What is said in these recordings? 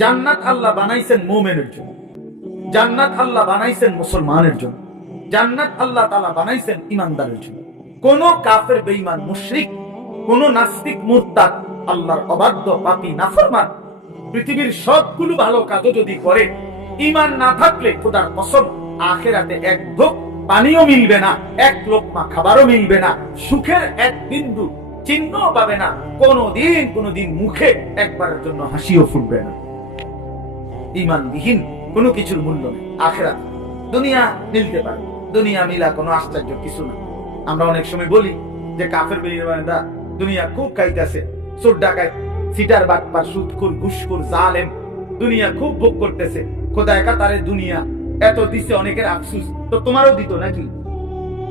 জান্নাত আল্লাহ বানাইছেন মুমিনের জন্য, জান্নাত আল্লাহ বানাইছেন মুসলমানের জন্য, জান্নাত আল্লাহ তাআলা বানাইছেন ইমানদারের জন্য। কোন কাফের বেঈমান মুশরিক, কোন নাস্তিক মুরতাদ, আল্লাহর অবাধ্য পাপী নাফরমান পৃথিবীর সবগুলো ভালো কাজও যদি করে, ঈমান না থাকলে খোদার কসম আখিরাতে এক ঢোক পানিও মিলবে না, এক লোকমা খাবারও মিলবে না, সুখের এক বিন্দু চিহ্নও পাবে না, কোনদিন মুখে একবারের জন্য হাসিও ফুটবে না। ঈমানবিহীন কোনো কিছুর মূল্য নেই আখিরাতে। দুনিয়া মিলতে পারে, দুনিয়া মিলা কোনো আশ্চর্য কিছু না। আমরা অনেক সময় বলি যে কাফের বেঈমানরা দুনিয়া খুব খাইতেছে, চোর ডাকাত, সিটার বাটপার, সুদখোর, ঘুষখোর, জালেম দুনিয়া খুব ভোগ করতেছে। খোদা একা তারে দুনিয়া এত দিছে, অনেকের আফসোস তো তোমারও দিত নাকি?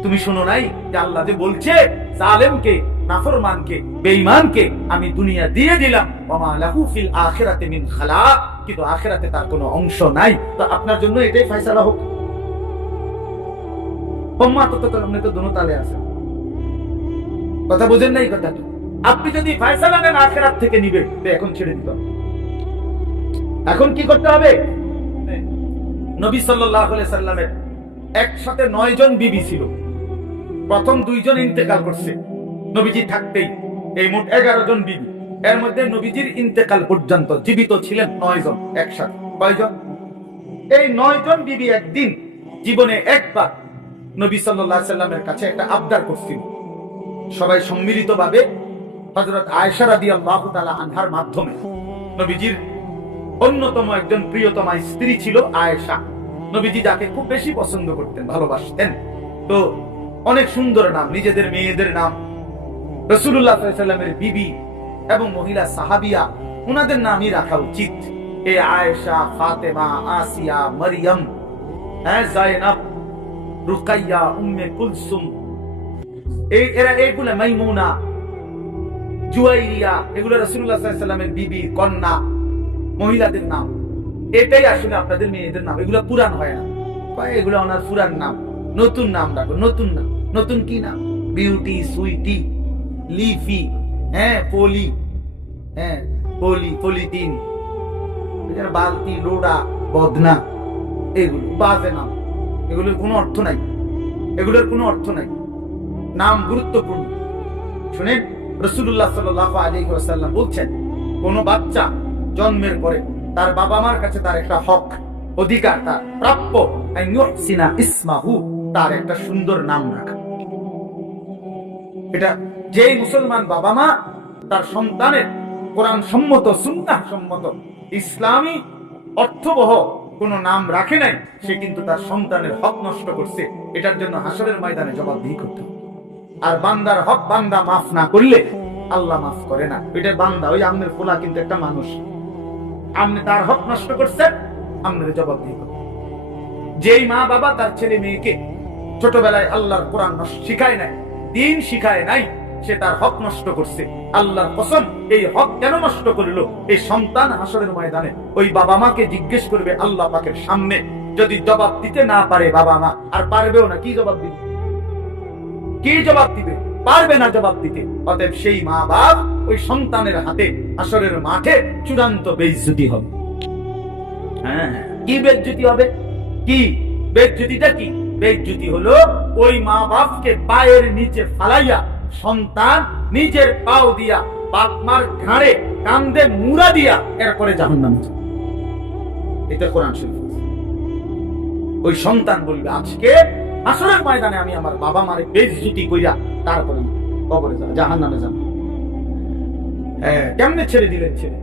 তুমি শোনো নাই যে আল্লাহ যে বলছে জালেমকে, নাফরমানকে, বেঈমানকে আমি দুনিয়া দিয়ে দিলাম, ওয়া লাহু ফিল আখিরাতি মিন খালাক, কিন্তু আখিরাতে তার কোনো অংশ নাই। তো আপনার জন্য এটাই ফয়সালা হোক। ওম্মা তো আপনি তো দোনো তালে আছেন, কথা বুঝেন নাই কথাটা? আপনি যদি ফয়সালা নেন আখিরাত থেকে নিবে, তো এখন ছেড়ে দিতে হবে। এখন কি করতে হবে? নবী সাল্লাল্লাহু আলাইহি সাল্লামের একসাথে 9 জন বিবি ছিল। প্রথম 2 জন ইন্তেকাল করছে নবীজি থাকতেই, এই মোট 11 জন বিবি। এর মধ্যে নবীজির ইন্তেকাল পর্যন্ত জীবিত ছিলেন 9 জন একসাথে। কয়জন? এই 9 জন বিবি একদিন জীবনে একবার নবী সাল্লাল্লাহু আলাইহি সাল্লামের কাছে একটা আবদার করছিল। সবাই সম্মিলিতভাবে হযরত আয়েশা রাদিয়াল্লাহু তাআলা আনহার মাধ্যমে, নবীজির অন্যতম একজন প্রিয়তমা স্ত্রী ছিল আয়েশা, নবীজি যাকে খুব বেশি পছন্দ করতেন, ভালোবাসতেন। তো অনেক সুন্দর নাম, নিজেদের মেয়েদের নাম, রাসূলুল্লাহ সাল্লাল্লাহু আলাইহি সাল্লামের বিবি এবং মহিলা সাহাবিয়া, ওনাদের নামই রাখা উচিত। এই আয়েশা, ফাতেমা, আসিয়া, মারইয়াম, যায়েনব, রুকাইয়া, উম্মে কুলসুম, এগুলা মাইমুনা, জুয়াইরিয়া, এগুলো রাসূলুল্লাহ সাল্লাল্লাহু আলাইহি সাল্লামের বিবি, কন্যা, মহিলাদের নাম। এটাই আসলে আপনাদের মেয়েদের নাম। এগুলো পুরান হয় না, এগুলো ওনার পুরান নাম, নতুন নাম রাখো। নতুন নাম, নতুন কি নাম? বিউটি, সুইটি, লিফি, পলি, পলি, পলিটিন, বালতি, লোডা, বদনা, এগুলো বাজে নাম। এগুলোর কোনো অর্থ নাই, এগুলোর কোনো অর্থ নাই। নাম গুরুত্বপূর্ণ। শুনেন, রাসূলুল্লাহ সাল্লাল্লাহু আলাইহি ওয়াসাল্লাম বলছেন, কোন বাচ্চা জন্মের পরে তার বাবা মার কাছে তার একটা হক, অধিকার, তার প্রাপ্য, আইয়ুহসিনা ইসমাহু, তার একটা সুন্দর নাম রাখা। এটা যেই মুসলমান বাবা মা তার সন্তানের কোরআন সম্মত, সুন্নাহ সম্মত, ইসলামী অর্থবহ কোন নাম রাখে নাই, সে কিন্তু তার সন্তানের হক নষ্ট করছে। এটার জন্য হাসরের ময়দানে জবাবদিহি করতে হবে। আর বান্দার হক বান্দা মাফ না করলে আল্লাহ মাফ করে না। এটা বান্দা, ওই আমনের পোলা কিন্তু একটা মানুষ, আপনি তার হক নষ্ট করছেন, আপনার জবাবদিহি করতে। যেই মা বাবা তার ছেলে মেয়েকে ছোটবেলায় আল্লাহর কোরআন শিখায় নাই, দ্বীন শিখায় নাই, সে তার হক নষ্ট করছে। আল্লাহর কসম, এই হক কেন নষ্ট করলো? এই সন্তান হাসরের ময়দানে ওই বাবা মাকে জিজ্ঞেস করবে আল্লাহ পাকের সামনে। যদি জবাব দিতে না পারে বাবা মা, আর পারবেও না, কি জবাব দিবে? কি জবাব দিবে? পারবে না জবাব দিতে। অতএব সেই মা বাপ ওই সন্তানের হাতে হাসরের মাঠে চূড়ান্ত বেইজ্জতি হবে। কি বেইজ্জতি হবে? কি বেইজ্জতিটা? কি বেইজ্জতি হলো ওই মা বাপকে পায়ের নিচে ফালাইয়া সন্তান নিজের পাও দিয়া বাপ মার ঘাড়ে কান্দে মুড়া দিয়া এরপরে জাহান্নামে যাবে। এটা কোরআন শরীফ। ওই সন্তান বলবে, আজকে হাসরের ময়দানে আমি আমার বাবা মারে বেইজ্জতি কইরা তারপরে কবরে যাব, জাহান্নামে যাব। কেমনে ছেড়ে দিলেন ছেলে?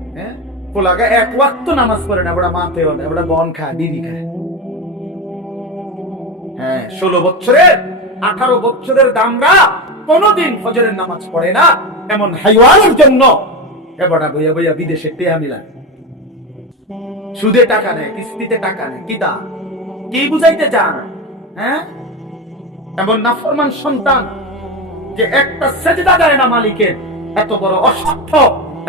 পোলাগা এক ওয়াক্ত নামাজ পড়ে না, ওরা মাতে না, ওরা বন খায়, বিড়ি খায়। 16 বছরের 18 বছরের দামরা কোনদিন ফজরের নামাজ পড়ে না, এমন হাইওয়ানের জন্য এবারে বইয়া বইয়া বিদেশে টেয়া মিলায়, সুদে টাকা নেয়, কিস্তিতে টাকা নেয়। কি তা কি বুঝাইতে চান? এমন নাফরমান সন্তান যে একটা সেজদা দেয় না মালিকের, এত বড় অসভ্য,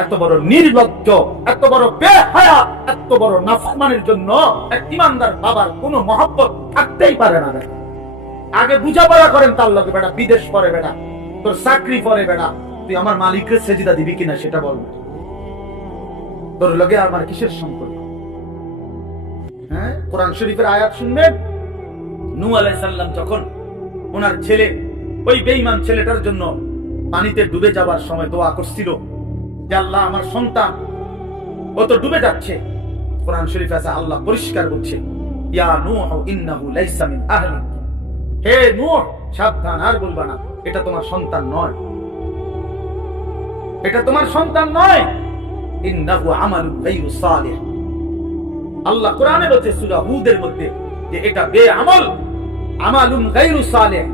এত বড় নির্লজ্জ, এত বড় বেহায়া, এত বড় নাফরমানের জন্য এক ঈমানদার বাবার কোনো মহব্বত থাকতেই পারে না। আগে বুঝাপড়া করেন তার লগে, বেটা বিদেশ পরে, বেটা তোর চাকরি পরে, বেটা তুই আমার মালিকের সেজদা দিবি কিনা সেটা বল, তোর লগে আমার কিসের সম্পর্ক? হ্যাঁ, কোরআন শরীফের আয়াত শুনবেন। নূহ আলাইহিস সালাম যখন ওনার ছেলে, ওই বেঈমান ছেলেটার জন্য পানিতে ডুবে যাবার সময় দোয়া করছিল যে আল্লাহ আমার সন্তান ও তো ডুবে যাচ্ছে, কোরআন শরীফে আছে আল্লাহ পরিষ্কার বলছে ইয়া নূহ ইন্নাহু লাইসা মিন আহলিক, হে নূহ সাবধান, আর বলবা না এটা তোমার সন্তান নয়, এটা তোমার সন্তান নয়, ইন্নাহু আমালুন গায়রু সালিহ। আল্লাহ কোরআনে বলছে সূরা হুদের মধ্যে যে এটা বেআমল, আমালুন গায়রু সালিহ,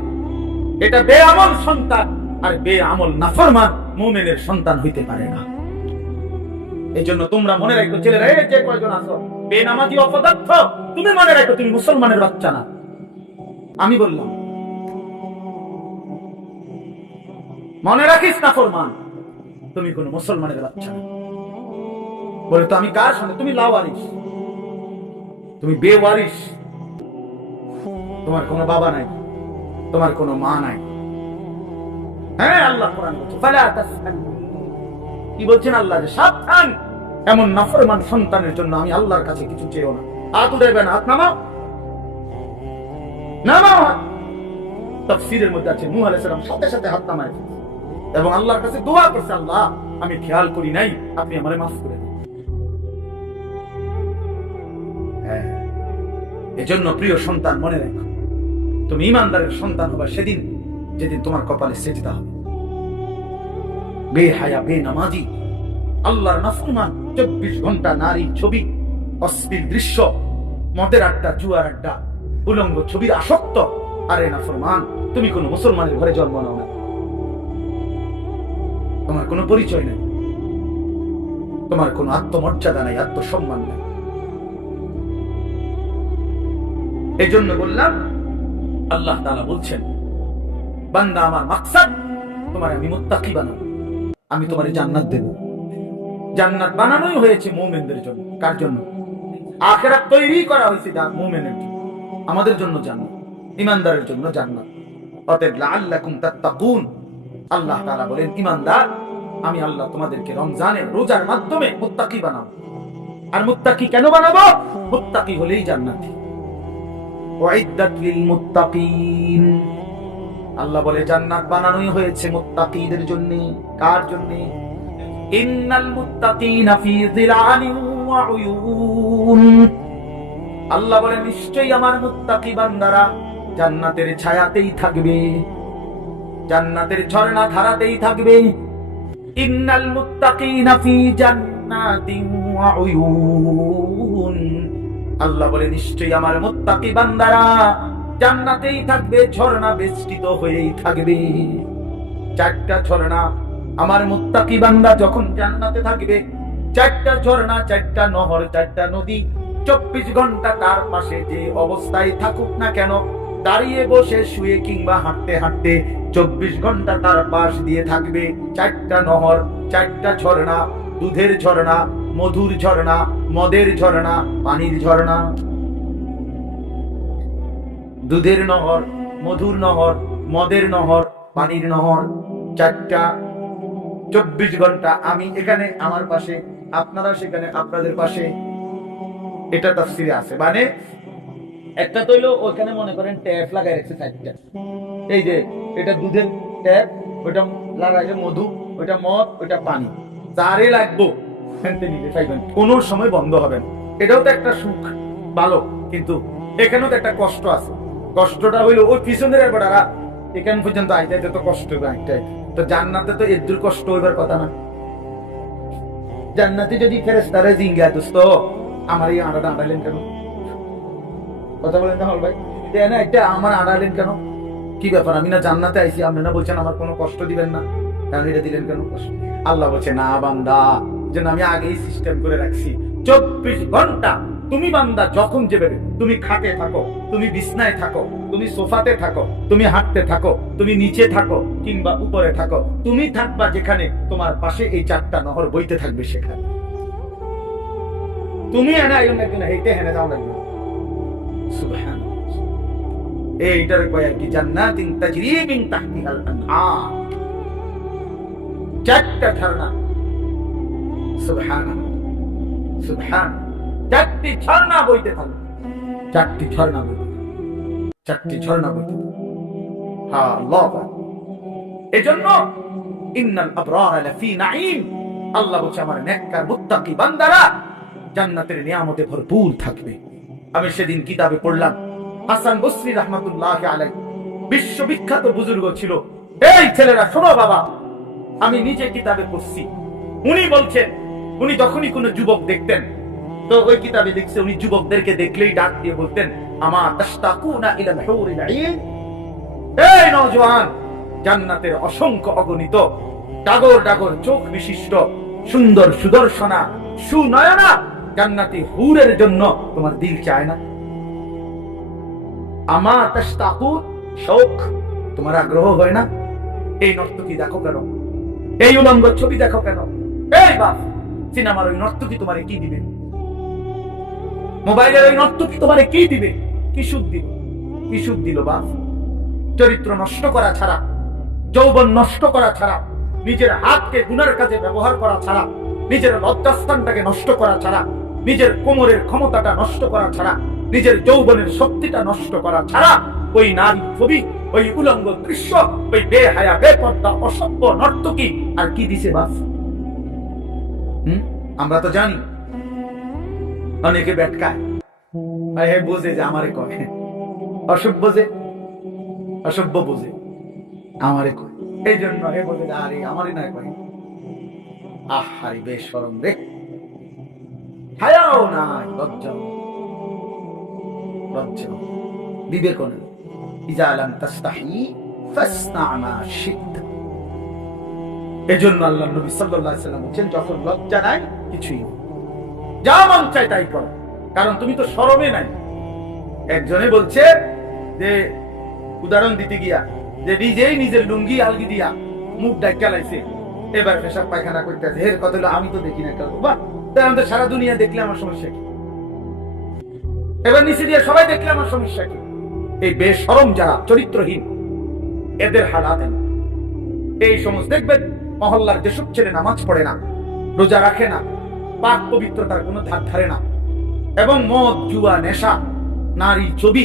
এটা বেআমল সন্তান, আর বেআমল নাফরমান মুমিনের সন্তান হইতে পারে না। এজন্য তোমরা মনে রাখো ছেলেরা, এই যে কয়জন আছো বেনামাজি অপদার্থ, তুমি মনে রাখো তুমি মুসলমানের বাচ্চা না। আমি বললাম মনে রাখিস নাফরমান, তুমি কোন মুসলমানের বাচ্চা না। বলে তো আমি কার সঙ্গে? তুমি লাওয়ারিস, তুমি বেওয়ারিস, তোমার কোনো বাবা নাই, তোমার কোনো মা নাই। হ্যাঁ, আল্লাহ কোরআন বলছে ফালা তাসআল, কি বলছেন আল্লাহ? যে সাবধান, এমন নাফরমান সন্তানের জন্য আমি আল্লাহর কাছে কিছু চেয়েও না। হাত উঠাইবে না, হাত নামাও, নামাও হাত। তাফসীরের মধ্যে আছে নূহ আলাইহিস সালাম সাথে সাথে হাত নামায় এবং আল্লাহর কাছে দোয়া করছে, আল্লাহ আমি খেয়াল করি নাই, আপনি আমারে মাফ করে দিন। হ্যাঁ, এজন্য প্রিয় সন্তান মনে রাখো, তুমি ঈমানদারের সন্তান হবা সেদিন যেদিন তোমার কপালে সিজদা হবে। বেহায়া, বেনামাজি, আল্লাহর নাফরমান, 24 ঘন্টা নারী ছবি, অশ্লীল দৃশ্য, মদের আড্ডা, জুয়ার আড্ডা, উলঙ্গ ছবির আসক্ত। আরে নাফরমান, তুমি কোন মুসলমানের ঘরে জন্ম নাও না, তোমার কোনো পরিচয় নেই, তোমার কোনো আত্মমর্যাদা নাই, আত্মসম্মান নাই। এই জন্য বললাম আল্লাহ তাআলা বলছেন বান্দা আমার মাকসাদ তোমার আমি মুত্তাকি বানাবো, আমি তোমার জান্নাত দেব। জান্নাত বানানোই হয়েছে মুমিনদের জন্য। কার জন্য? আখিরাত তৈরি করা হয়েছে মুমিনের জন্য, আমাদের জন্য জান্নাত, ঈমানদারের জন্য জান্নাত। অতএব লাআল্লাকুম তাত্তাকুন, আল্লাহ তাআলা বলেন ঈমানদার আমি আল্লাহ তোমাদেরকে রমজানের রোজার মাধ্যমে মুত্তাকি বানাবো। আর মুত্তাকি কেন বানাবো? মুত্তাকি হলেই জান্নাতি। ওয়াইদ্দাত লিল মুত্তাকিন, আল্লাহ বলে জান্নাত বানানোই হয়েছে মুত্তাকিদের জন্য। কার জন্য? ইন্নাল মুত্তাকিনা ফি যিলালিন ওয়া উয়ুন, আল্লাহ বলে নিশ্চয়ই আমার মুত্তাকি বান্দারা জান্নাতের ছায়াতেই থাকবে, জান্নাতের ঝর্ণা ধারাতেই থাকবে। ইন্নাল মুত্তাকিনা ফি জান্নাতিন ওয়া উয়ুন, আল্লাহ বলে নিশ্চয়ই আমার মুত্তাকি বান্দারা জান্নাতেই থাকবে, ঝর্ণা বেষ্টিত হয়েই থাকবে। 4টা ঝর্ণা, আমার মুত্তাকি বান্দা যখন জান্নাতে থাকবে, 4টা ঝর্ণা, 4টা নহর, 4টা নদী 24 ঘন্টা তার পাশে যে অবস্থায় থাকুক না কেন, দাঁড়িয়ে বসে শুয়ে কিংবা হাঁটতে হাঁটতে 24 ঘন্টা তার পাশ দিয়ে থাকবে। 4টা নহর, 4টা ঝর্ণা, দুধের ঝর্ণা, মধুর ঝর্ণা, মদের ঝর্ণা, পানির ঝর্ণা। দুধের নহর, মধুর নহর, মদের নহর, পানির নহর, 4টা, 24 ঘন্টা আমি এখানে আমার পাশে, আপনারা সেখানে আপনাদের পাশে। এটা তাফসীরে আছে। মানে একটা তো হলো ওখানে মনে করেন ট্যাপ লাগাই রাখছে 4টা, এই যে এটা দুধের ট্যাপ, ওটা লাগাইছে মধু, ওটা মদ, ওটা পানি, যারে লাগবো ফেনতে নিতে চাইবেন, কোনো সময় বন্ধ হবে না। এটাও তো একটা সুখ, ভালো, কিন্তু এখানেও তো একটা কষ্ট আছে। কষ্টটা হইলো ওই পিছনের বেড়ারা এখান পর্যন্ত আইতে আইতে তো কষ্ট হবে একটাই। তো জান্নাতে তো এর দূর কষ্ট হইবার কথা না। জান্নাতে যদি ফেরেশতারা জিঙ্গা দোস্ত আমার এই আড়াটা আড়াইলেন কেন? কথা বলেন না হল ভাই, না একটা আমার আড়াইলেন কেন? কি ব্যাপার? আমি না জান্নাতে আইছি, আপনি না বলছেন আমার কোনো কষ্ট দিবেন না, কারণ এটা দিলেন কেন কষ্ট? আল্লাহ বলছে না বান্দা, যেন আমি আগেই সিস্টেম করে রাখছি। 24 ঘন্টা তুমি বান্দা যখন যাবে, তুমি খাটে থাকো, তুমি বিছনায় থাকো, তুমি সোফাতে থাকো, তুমি হাঁটতে থাকো, তুমি নিচে থাকো কিংবা উপরে থাকো, তুমি থাকবা যেখানে তোমার পাশে এই 4টা নহর বইতে থাকবে সেখানে। তুমি এনে একজন হেঁটে হেনে যাও লাগবে। সুবহানাল্লাহ, এইটার কয় কি জান্নাতিন তাজরি মিন তাহতিহাল আনহার, 4টা ঝর্ণা। সুবহানাল্লাহ, সুবহান, 4টি ঝর্ণা বইতে থাকবে। চারটি ঝর্ণা বইতে, চারটি ঝর্ণা বইতে। হ্যাঁ, আল্লাহ এজন্য ইন্নাল আবরার লাফি নাঈম, আল্লাহ বলছে আমার নেককার মুত্তাকি বান্দারা জান্নাতের নিয়ামতে ভরপুর থাকবে। আমি সেদিন কিতাবে পড়লাম, হাসান বসরি রাহমাতুল্লাহি আলাইহি বিশ্ববিখ্যাত বুজুর্গ ছিল। এই ছেলেরা শোনো বাবা, আমি নিজে কিতাবে পড়ছি। উনি বলছেন, উনি যখনই কোনো যুবক দেখতেন, তো ওই কিতাবে লিখছে উনি যুবকদেরকে দেখলেই ডাক দিয়ে বলতেন, আমা তাশতাকুনা ইলাল হুরিল আইন, এই নওজোয়ান, জান্নাতের অসংখ্য অগণিত ডাগর ডাগর চোখ বিশিষ্ট সুন্দর সুদর্শনা সুনয়না জান্নাতি হুরের জন্য তোমার দিল চায় না? আমা তাশতাকুন, শৌক, তোমার আগ্রহ হয় না? এই নর্তকী দেখো কেন? এই উলঙ্গ ছবি দেখো কেন? এই বাপ, সিনেমার ওই নর্তকী তোমারে কি দিবে? মোবাইলের ওই নর্তকী তোমারে কি দিবে? কি সুখ দিল? কি সুখ দিল বাপ? চরিত্র নষ্ট করা ছাড়া, যৌবন নষ্ট করা ছাড়া, নিজের হাতকে গুনার কাজে ব্যবহার করা ছাড়া, নিজের লজ্জাস্থানটাকে নষ্ট করা ছাড়া, নিজের কোমরের ক্ষমতাটা নষ্ট করা ছাড়া, নিজের যৌবনের শক্তিটা নষ্ট করা ছাড়া ওই নারী ছবি, ওই উলঙ্গ দৃশ্য, ওই বেহায়া বেপর্দা অসভ্য নর্তকী আর কি দিছে বাস? আমরা তো জানি অনেকে বেটকায়, বোঝে যে আমারে কয়, অসভ্য যে অসভ্য বোঝে আমারে কয়, এই জন্য হে বলে আরে আমারই নয় কয়। আহারি বেশরম রে, হায়াও নাই, লজ্জা লজ্জা বিবেক নেই। ইজা লাম তাস্তাহি ফাসনা মা শি'তা। এজন্য আল্লাহর নবী সাল্লাল্লাহু আলাইহি ওয়াসাল্লাম বলেন, যখন লজ্জা নাই কিছুই নেই, যা মন চায় তাই কর, কারণ তুমি তো শরমে নাই। একজনে বলছে যে, উদাহরণ দিতে গিয়া, যে নিজেই নিজের লুঙ্গি আলগি দিয়া মুখ ডাক্কা লাইছে, এবার পেশাব পায়খানা করতেছে। এর কথা হলো আমি তো দেখি না কেন, বাহ, তাই আমি তো সারা দুনিয়া দেখলে আমার সমস্যা কি? এবার নিচে দিয়ে সবাই দেখলে আমার সমস্যা কি? এই বেশরম যারা চরিত্রহীন, এদের হালাত এই সমস্ত দেখবেন মহল্লার যেসব ছেলে নামাজ পড়ে না, রোজা রাখে না, পাক পবিত্রতার কোনো ধার ধারে না, এবং মদ জুয়া নেশা নারী ছবি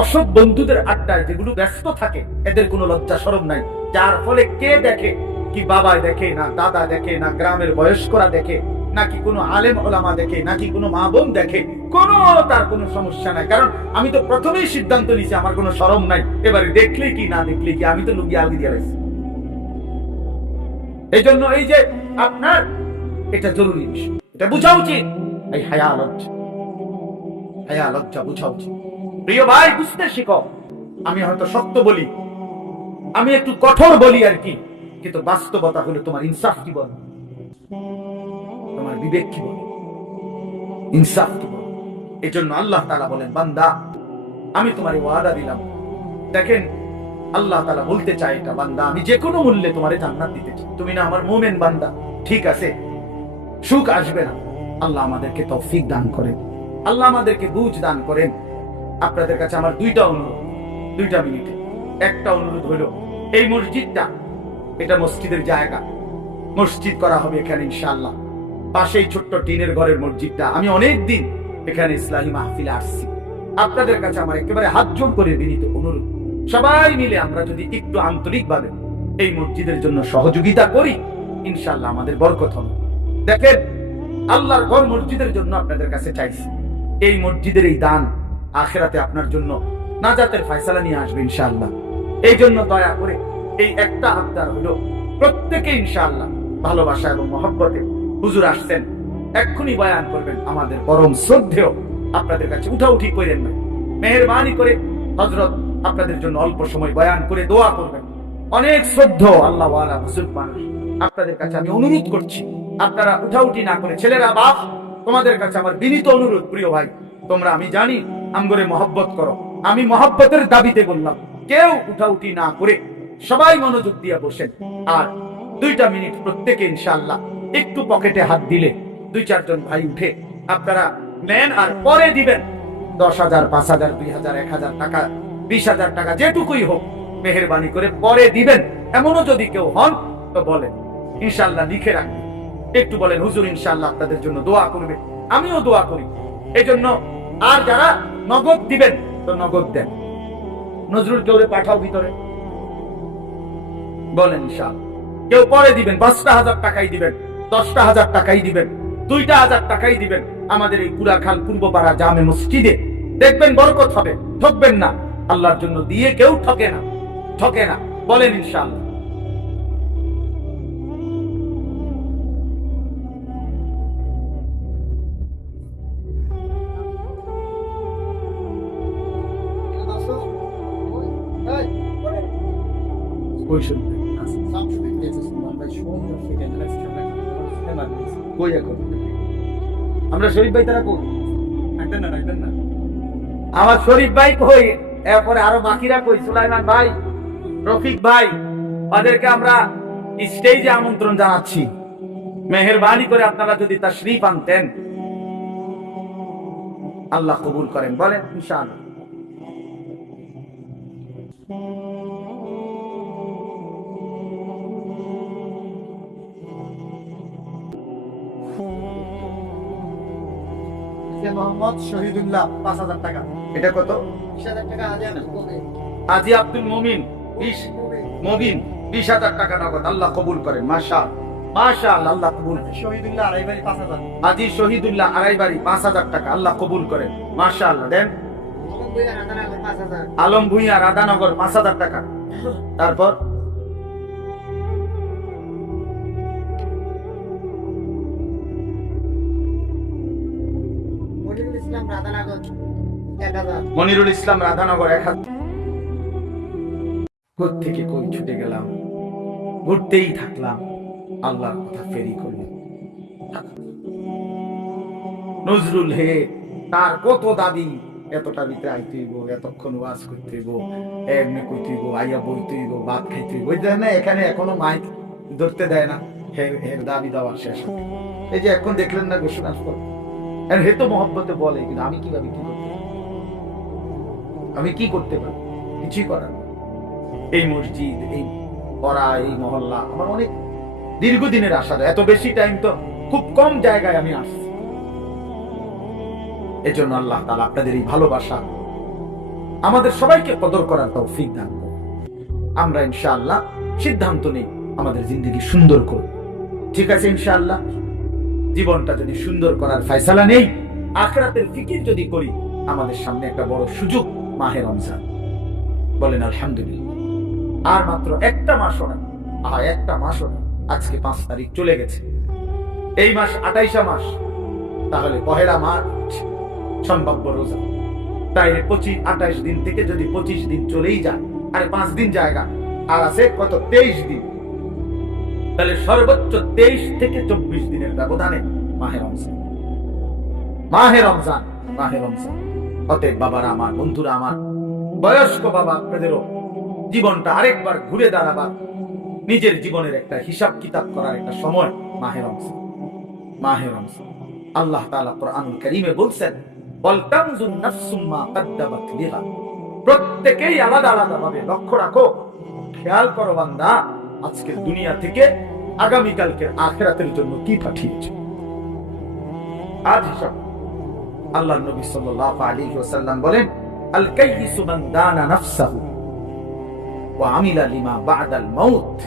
অসৎ বন্ধুদের আড্ডায় যেগুলো ব্যস্ত থাকে, এদের কোনো লজ্জা শরম নাই। যার ফলে কে দেখে, কি বাবা দেখে না, দাদা দেখে না, গ্রামের বয়স্করা দেখে নাকি কোনো আলেম ওলামা দেখে, নাকি কোনো মা বোন দেখে, কোনো তার কোনো সমস্যা নাই। কারণ আমি তো প্রথমেই সিদ্ধান্ত নিয়েছি আমার কোনো শরম নাই, এবারে দেখলে কি না দেখলে কি, আমি তো লুঙ্গি আলগি দিয়ে রাখছি। এই জন্য এই যে আপনার এটা জরুরি বিষয়, এটা বুঝা উচিত। এই হায়া লজ্জা বুঝা উচিত। প্রিয় ভাই, বুঝতে শিখো। আমি হয়তো শক্ত বলি, আমি একটু কঠোর বলি আর কি, কিন্তু বাস্তবতা হলো তোমার ইনসাফ কি বল, তোমার বিবেক কি বল, ইনসাফ কি বল। এই জন্য আল্লাহ তাআলা বলেন, বান্দা আমি তোমার ওয়াদা দিলাম। দেখেন আল্লাহ তাআলা বলতে চায় এটা, বান্দা আমি যে কোনো মূল্যে তোমারে জান্নাত দিতে চাই। তুমি না আমার মুমিন বান্দা, ঠিক আছে, সুখ আসবে না। আল্লাহ আমাদেরকে তৌফিক দান করেন, আল্লাহ আমাদেরকে বুঝ দান করেন। আপনাদের কাছে আমার দুইটা অনুরোধ, 2 মিনিটে। একটা অনুরোধ হলো, এই মসজিদটা, এটা মসজিদের জায়গা, মসজিদ করা হবে এখানে ইনশাআল্লাহ। পাশেই ছোট্ট টিনের ঘরের মসজিদটা, আমি অনেক দিন এখানে ইসলামী মাহফিলে আসছি। আপনাদের কাছে আমার একেবারে হাত জোড় করে বিনীত অনুরোধ, সবাই মিলে আমরা যদি একটু আন্তরিকভাবে এই মসজিদের জন্য সহযোগিতা করি, ইনশাআল্লাহ আমাদের বরকত হবে। দেখেন, আল্লাহর ঘর মসজিদের জন্য আপনাদের কাছে চাইছি, এই মসজিদের এই দান আখিরাতে আপনার জন্য নাজাতের ফয়সালা নিয়ে আসবে ইনশাআল্লাহ। এই জন্য দয়া করে এই একটা আবদার হলো, প্রত্যেকে ইনশাআল্লাহ ভালোবাসা এবং মহব্বতে, হুজুর আসছেন এক্ষুনি বয়ান করবেন, আমাদের পরম শ্রদ্ধেয়, আপনাদের কাছে উঠাউঠি করেন না, মেহেরবানি করে হযরত আপনাদের জন্য অল্প সময় বয়ান করে দোয়া করবেন। অনেক শ্রদ্ধেয় আল্লাহ ওয়ালা বুজুর্গ মানুষ, আপনাদের কাছে আমি অনুরোধ করছি, আপনারা উঠাউঠি না করে, ছেলেরা বাপ, তোমাদের কাছে আমার বিনীত অনুরোধ, প্রিয় ভাই, তোমরা আমি জানি আমগরে মহব্বত করো, আমি মহব্বতের দাবিতে বললাম, কেউ উঠাউঠি না করে সবাই মনোযোগ দিয়ে বসেন। আর 2 মিনিট প্রত্যেকে ইনশাআল্লাহ একটু পকেটে হাত দিলে 2-4 জন ভাই উঠে আপনারা নেন, আর পরে দিবেন 10,000, 5,000, 2,000, 1,000 টাকা, 20,000 টাকা, যেটুকুই হোক মেহেরবানি করে পরে দিবেন। এমনও যদি কেউ হন তো বলেন, ইনশাআল্লাহ লিখে রাখবেন, একটু বলেন হুজুর ইনশাআল্লাহ আপনাদের জন্য দোয়া করবে, আমিও দোয়া করি। এই জন্য আর যারা নগদ দিবেন তো নগদ দেন। নজরুল কেউ পাঠাও ভিতরে, বলেন ইনশাআল্লাহ। কেউ পরে দিবেন, ৫,০০০ টাকাই দিবেন, ১০,০০০ টাকাই দিবেন, ২,০০০ টাকাই দিবেন। আমাদের এই কুড়াখাল পূর্বপাড়া জামে মসজিদে দেখবেন বরকত হবে, ঠকবেন না। আল্লাহর জন্য দিয়ে কেউ ঠকে না, ঠকে না, বলেন ইনশাআল্লাহ। আমরা শরীফ ভাই তারা কই? আমার শরীফ ভাই কই? এরপরে আরো বাকিরা কই? সুলাইমান ভাই, রফিক ভাই, ওদেরকে আমরা স্টেজে আমন্ত্রণ জানাচ্ছি। মেহেরবানি করে আপনারা যদি তাশরীফ আনতেন, আল্লাহ কবুল করেন, বলেন ইনশাআল্লাহ। মোহাম্মদ শহীদুল্লাহ ৫,০০০ টাকা। এটা কত? ২০,০০০ টাকা আজি আব্দুল মুমিন ২০,০০০ টাকা নগদ। আল্লাহ কবুল করেন, মাশাআল্লাহ, আল্লাহ কবুল। শহীদুল্লাহ আড়াইবাড়ি ৫,০০০। আজি শহীদুল্লাহ আড়াইবাড়ি ৫,০০০ টাকা, আল্লাহ কবুল করেন, মাশাআল্লাহ। দেন আলম ভুইয়া রাধানগর ৫,০০০ টাকা। তারপর মনিরুল ইসলাম রাধানগর ১,০০০। কোত্থেকে কই ছুটে গেলাম, ঘুরতেই থাকলাম, আল্লাহর কথা ফেরি করলাম। নজরুল হে, তার কত দাবি, এতটা ভিতরে আইতে হইব, এতক্ষণ ওয়াজ করতে হইব, এমনি করতে হইব, আইয়া বইতে হইব, ভাত খাইতে হইব। না, এখানে এখনো মাইক ধরতে দেয় না, হের দাবি দেওয়ার শেষ। এই যে এখন দেখলেন না ঘোষণা পর, হে তো মহব্বতে বলে, কিন্তু আমি কিভাবে কি করতে পারি? আমি কি করতে পারি? কিছুই করার। এই মসজিদ, এই পড়া, এই মহল্লা আমার অনেক দীর্ঘদিনের আশা। এত বেশি টাইম তো খুব কম জায়গায় আমি আসছি। এজন্য আল্লাহ তাআলা আপনাদের এই ভালোবাসা আমাদের সবাইকে কদর করার তৌফিক দান করুন। আমরা ইনশাআল্লাহ সিদ্ধান্ত নেই আমাদের জিন্দেগি সুন্দর করব, ঠিক আছে ইনশাআল্লাহ। জীবনটা যদি সুন্দর করার ফয়সালা নেই, আখিরাতের ফিকির যদি করি, আমাদের সামনে একটা বড় সুযোগ মাহে রমজান। বলেন আলহামদুলিল্লাহ। আর মাত্র একটা মাসও না, একটা মাসও না, আজকে ৫ তারিখ চলে গেছে। এই মাস ২৮ মাস, তাহলে ১ মার্চ সম্ভাব্য রোজা। তাই ২৮ দিন থেকে যদি ২৫ দিন চলেই যায়, আর 5 দিন জায়গা, আর আছে কত? 23 দিন। তাহলে সর্বোচ্চ 23 থেকে 24 দিনের ব্যবধানে মাহে রমজান, মাহে রমজান, মাহে রমজান। অতএব বাবারা আমার, বন্ধুরা আমার, বয়স্ক বাবা, আপনাদেরও জীবনটা আরেকবার ঘুরে দাঁড়াবার, নিজের জীবনের একটা হিসাব কিতাব করার একটা সময় মাহে রমজান, মাহে রমজান। আল্লাহ তাআলা কোরআনুল কারীমে বলছেন, ওয়ালতানজুর নাফসুম মা কদ্দামাত লিগাদ। প্রত্যেকেই আলাদা আলাদা ভাবে লক্ষ্য রাখো, খেয়াল করো বান্দা, আজকের দুনিয়া থেকে আগামী কালকের আখিরাতের জন্য কি পাঠিয়েছে। আজ হিসাব। আল্লাহর নবী সাল্লাল্লাহু আলাইহি ওয়াসাল্লাম বলেন, আল কাইয়িসু মান দানা নাফসাহু ওয়া আমিলা লিমা বা'দাল মাউত।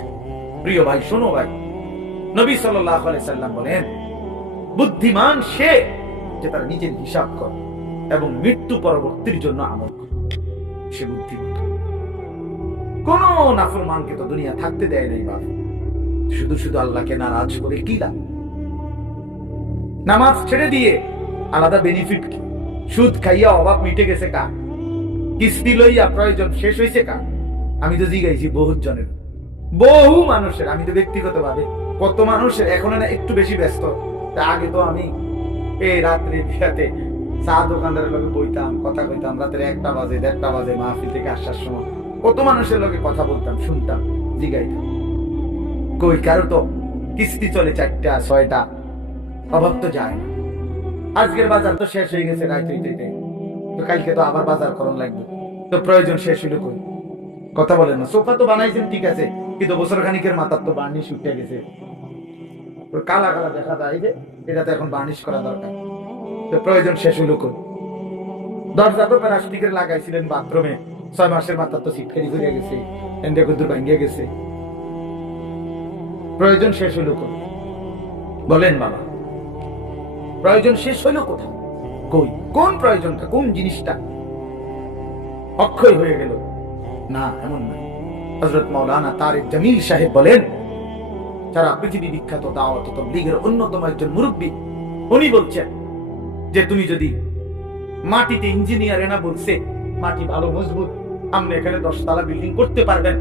প্রিয় ভাই, শোনো ভাই, নবী সাল্লাল্লাহু আলাইহি ওয়াসাল্লাম বলেন, বুদ্ধিমান সে যে তার নিজের হিসাব করে এবং মৃত্যু পরবর্তীর জন্য আমল করে, সে বুদ্ধিমান। কোন নাফরমানকে তো দুনিয়া থাকতে দেয় নাই বাবা, শুধু শুধু আল্লাহকে নারাজ করে কি লাভ? নামাজ ছেড়ে দিয়ে আলাদা বেনিফিট কি? সুদ খাইয়া অভাব মিটে গেছে কার? কিস্তি লইয়া প্রয়োজন শেষ হয়েছে কার? আমি তো জিগাইছি বহু জনের, বহু মানুষের। আমি তো ব্যক্তিগত ভাবে কত মানুষের এখন না একটু বেশি ব্যস্ত। আগে তো আমি এই রাত্রে বিরাতে চা দোকানদারের লোকে বইতাম, কথা কইতাম, রাতের 1টা বাজে 1:30টা বাজে মাহফিল থেকে আসার সময় কত মানুষের লোকে কথা বলতাম, শুনতাম, জিগাইতাম। কই কারো তো কিস্তি চলে 4টা 6টা, অভাব তো যায় না। আজকের বাজার তো শেষ হয়ে গেছে রাত হইতে, তো কালকে তো আবার বাজার করণ লাগবে, তো প্রয়োজন শেষ হইলো কই? কথা বলেন না। সোফা তো বানাইছেন ঠিক আছে, কিন্তু বছর খানিকের মাথার তো বার্নিশ উঠে গেছে, কালা কালা দেখা যায় যে এটা তো এখন বার্নিশ করা দরকার, তো প্রয়োজন শেষ হইলো কই? দরজা তো প্লাস্টিকের লাগাইছিলেন বাথরুমে, 6 মাসের মাথা তো সিটকারি হয়ে গেছে, এন্ডে কুদুর ভাঙিয়ে গেছে, প্রয়োজন শেষ হলো কোথায়? বলেন বাবা, প্রয়োজন শেষ হলো কোথায়? কই কোন প্রয়োজনটা, কোন জিনিসটা অক্ষয় হয়ে গেল? না, এমন নয়। হযরত মাওলানা তারেক জামিল সাহেব বলেন, যারা পৃথিবী বিখ্যাত দাওয়াত ও তাবলীগের অন্যতম একজন মুরব্বী, উনি বলছেন যে তুমি যদি মাটিতে, ইঞ্জিনিয়ার এনা বলছে মাটি ভালো মজবুত, আপনি এখানে 10 তলা বিল্ডিং করতে পারবেন,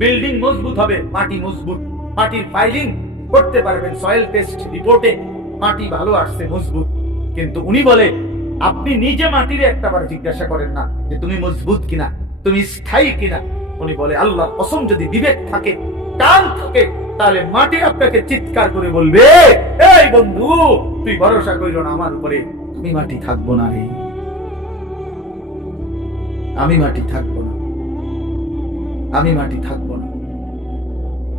বিল্ডিং মজবুত হবে, মাটি মজবুত, মাটির ফাইলিং করতে পারবেন, সয়েল টেস্ট রিপোর্টে মাটি ভালো আসছে, মজবুত। কিন্তু উনি বলে আপনি নিজে মাটির একটাবার জিজ্ঞাসা করেন না যে তুমি মজবুত কিনা, তুমি স্থায়ী কিনা। উনি বলে আল্লাহর কসম, যদি বিবেক থাকে, কান থাকে, তাহলে মাটি আপনাকে চিৎকার করে বলবে, এই বন্ধু তুই ভরসা করিল না আমার উপরে, আমি মাটি থাকবো না রে, আমি মাটি থাকবো না, আমি মাটি থাকবো না।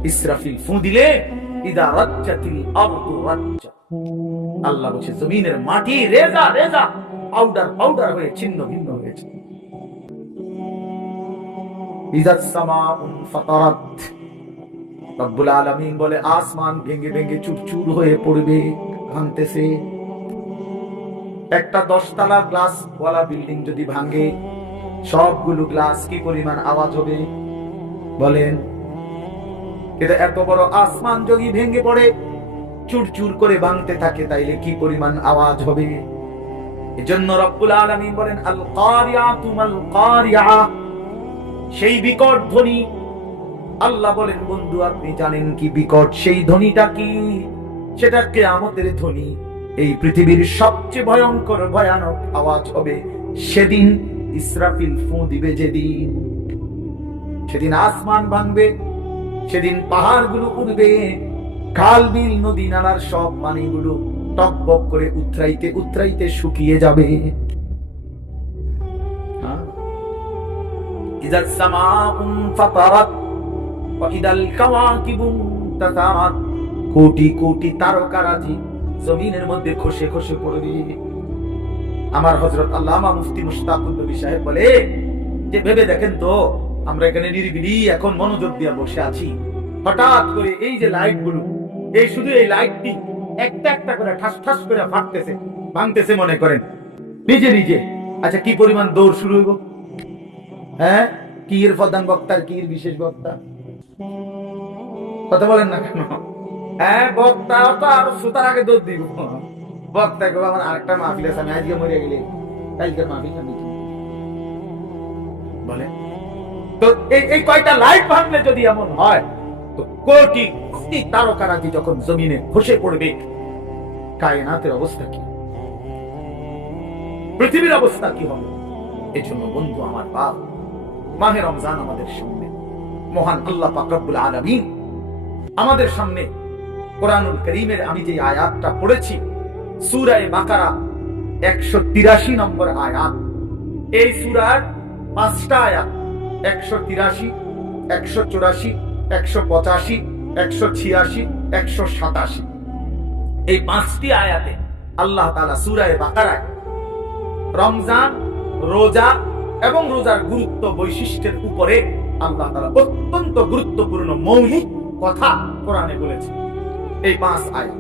ইসরাফিল ফু দিলে ইদা রাজ্জাতিল আরদু রাজ্জা, আল্লাহ বলছে জমিনের মাটি রেজা রেজা, পাউডার পাউডার হয়ে ছিন্ন ভিন্ন হয়েছে। ইজাস সামাউন ফাতারাত, রব্বুল আলামিন বলে আসমান ভেঙে ভেঙে চুরচুর হয়ে পড়বে, ভাঙতেছে। একটা 10 তলা গ্লাস ওয়ালা বিল্ডিং যদি ভাঙে, সবগুলো গ্লাস কি পরিমাণ আওয়াজ হবে বলেন? কিন্তু এত বড় আসমান যদি ভেঙে পড়ে, চুরচুর করে ভাঙতে থাকে, তাইলে কি পরিমাণ আওয়াজ হবে? এজন্য রব্বুল আলামিন বলেন আল কারিয়াতু মাল কারিয়া, সেই বিকট ধ্বনি। আল্লাহ বলেন বন্ধু আপনি জানেন কি বিকট সেই ধ্বনিটা কি? সেটা কিয়ামতের ধ্বনি। এই পৃথিবীর সবচেয়ে ভয়ঙ্কর ভয়ানক আওয়াজ হবে সেদিন ইসরাফিল ফু দিবে যেদিন। সেদিন আসমান ভাঙবে, সেদিন পাহাড়গুলো উড়বে, খাল বিল নদী নালার সব পানিগুলো টকবক করে উতরাইতে উতরাইতে শুকিয়ে যাবে। ইযাস সামাউন ফাতারাত ওয়া ইদাল কাওয়াকিবু তাতারাত, কোটি কোটি তারকারাজি জমিনের মধ্যে খসে খসে পড়বে। আমার হযরত আল্লামা মুফতি মুশতাকুর নবী সাহেব বলে যে ভেবে দেখেন তো, আমরা এখানে নিরিবিলি এখন মনোযোগ দিয়ে বসে আছি, হঠাৎ করে এই যে লাইট গুলো, এই শুধু এই লাইটটি একটা একটা করে ঠাস ঠাস করে ফাটতেছে, ভাঙতেছে মনে করেন নিজে নিজে। আচ্ছা কি পরিমাণ দৌড় শুরু হইব? হ্যাঁ, কি এর প্রধান বক্তার, কি এর বিশেষ বক্তা, কথা বলেন না কেন? হ্যাঁ, বক্তা তো আর সুতার আগে দৌড় দিব। বক্তা কেউ আমার আরেকটা মাহফিল আছে, আমি আজকে মরে গেলে কালকের মাহফিল আমি বলে। তো এই কয়টা লাইট ভাঙলে যদি এমন হয়, তো কোটি কোটি তারকারাজি যখন জমিনে খসে পড়বে, কায়নাতের অবস্থা কি, পৃথিবীর অবস্থা কি হবে? এই জন্য বন্ধু আমার বাপ, মাহে রমজান আমাদের সামনে, মহান আল্লাহ পাক রব্বুল আলামিন আমাদের সামনে কোরআনুল কারীমের আমি যে আয়াতটা পড়েছি, সূরা বাকারা 183 নম্বর আয়াত। এই সূরার 5টা আয়াত, 183, 184, 185, 186, 187, এই 5টি আয়াতে আল্লাহ তাআলা সূরা বাকারায় রমজান, রোজা এবং রোজার গুরুত্ব বৈশিষ্ট্যের উপরে আল্লাহ তাআলা অত্যন্ত গুরুত্বপূর্ণ মৌলিক কথা কোরআনে বলেছে এই 5 আয়াত।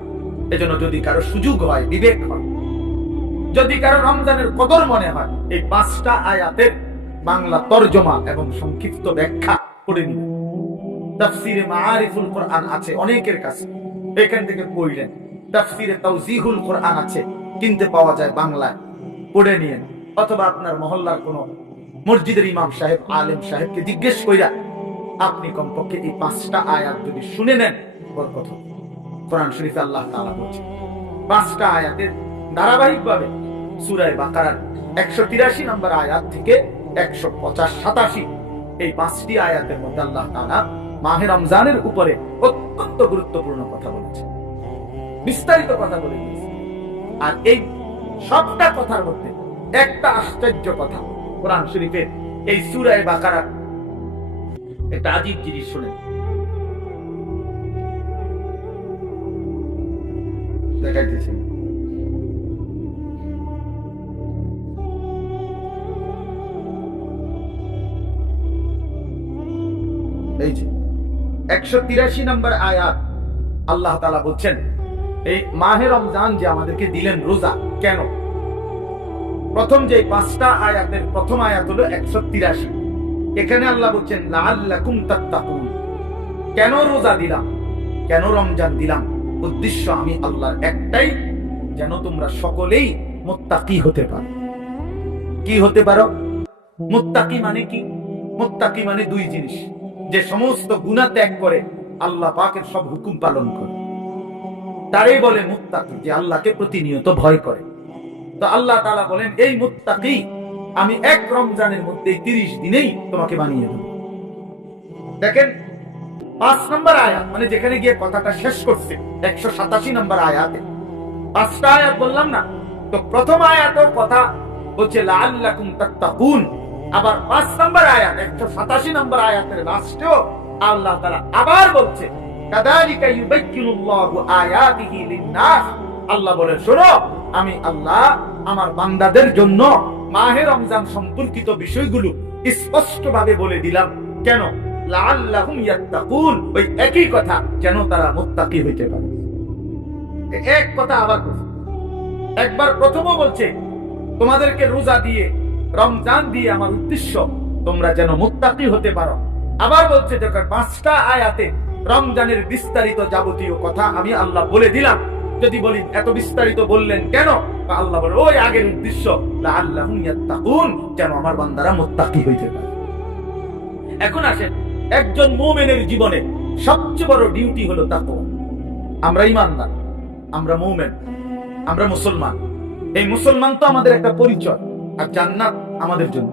এজন্য যদি কারো সুযোগ হয়, বিবেক হয়, যদি কারো রমজানের কদর মনে হয়, এই 5টা আয়াতের বাংলা তরজমা এবং সংক্ষিপ্ত ব্যাখ্যা পড়ে নিন। তাফসীরে মাআরিফুল কোরআন আছে অনেকের কাছে, এখান থেকে পড়লেন। তাফসীরে তাওজিহুল কোরআন আছে, কিনতে পাওয়া যায় বাংলায়, পড়ে নিয়েন। অথবা আপনার মহল্লার কোন মসজিদের ইমাম সাহেব, আলেম সাহেবকে জিজ্ঞেস কইরা আপনি কমপক্ষে এই 5টা আয়াত যদি শুনে নেন, বরকত হবে। কোরআন শরীফে আল্লাহ তাআলা বলেছেন 5টা আয়াতের ধারাবাহিকভাবে সূরা বাকারার 183 নম্বর আয়াত থেকে 185-87 এই 5টি আয়াতের মধ্যে আল্লাহ তাআলা মাহে রমজানের উপরে অত্যন্ত গুরুত্বপূর্ণ কথা বলেছেন, বিস্তারিত কথা বলে দিয়েছেন। আর এই সবটা কথার মধ্যে একটা আশ্চর্য কথা, কোরআন শরীফের এই সূরা বাকারার একটা আজীব জিনিস শুনেন, দেখাইতেছি। এই যে 183 নম্বর আয়াত, আল্লাহ তাআলা বলছেন এই মাহে রমজান যে আমাদেরকে দিলেন রোজা কেন। প্রথম যে 5টা আয়াতের প্রথম আয়াত হলো 183। এখানে আল্লাহ বলছেন লাআল্লাকুম তাত্তাকুন, কেন রোজা দিলাম, কেন রমজান দিলাম, উদ্দেশ্য আমি আল্লাহর একটাই, যেন তোমরা সকলেই মুত্তাকি হতে পারো। কি হতে পারো? মুত্তাকি মানে কি? মুত্তাকি মানে দুই জিনিস, যে সমস্ত গুনাহ ত্যাগ করে আল্লাহ পাকের সব হুকুম পালন করে, তারই বলে মুত্তাকি, যে আল্লাহকে প্রতিনিয়ত ভয় করে। তো আল্লাহ তাআলা বলেন এই মুত্তাকি আমি এক রমজানের মধ্যে 30 দিনেই তোমাকে বানিয়ে দেব। দেখেন 5 নম্বর আয়াত, মানে যেখানে গিয়ে কথাটা শেষ করছে 187 নম্বর আয়াতে 5টা আয়াত বললাম না, তো প্রথম আয়াতেও কথা বলছে লাআল্লাকুম তাত্তাকুন, আবার 5 নম্বর আয়াত 187 নম্বর আয়াতের লাস্টেও আল্লাহ তাআলা আবার বলছে কাযালিকা ইউবাইয়িনুল্লাহু আয়াতিহি লিন-নাস। আল্লাহ বলেন শোনো, আমি আল্লাহ আমার বান্দাদের জন্য মাহে রমজান সম্পর্কিত বিষয়গুলো স্পষ্টভাবে বলে দিলাম। কেন? লাআল্লাহুম ইয়াত্তাকুন, ওই একই কথা, যেন তারা মুত্তাকি হইতে পারে। এক কথা আবার বলছে, একবার প্রথমও বলছে তোমাদেরকে রোজা দিয়ে রমজান দিয়ে আমার উদ্দেশ্য তোমরা যেন মুত্তাকি হতে পারো। আবার বলছে দেখো 5টা আয়াতে রমজানের বিস্তারিত যাবতীয় কথা আমি আল্লাহ বলে দিলাম। যদি বলি এত বিস্তারিত বললেন কেন? আল্লাহ বলে ওই আগের উদ্দেশ্য লাআল্লাহুম ইয়াত্তাকুন, যেন আমার বান্দারা মুত্তাকি হইতে পারে। এখন আসেন, একজন মুমিনের জীবনে সবচেয়ে বড় ডিউটি হলো তাকওয়া। আমরা ঈমানদার, আমরা মুমিন, আমরা মুসলমান। এই মুসলমান তো আমাদের একটা পরিচয়, আর জান্নাত আমাদের জন্য।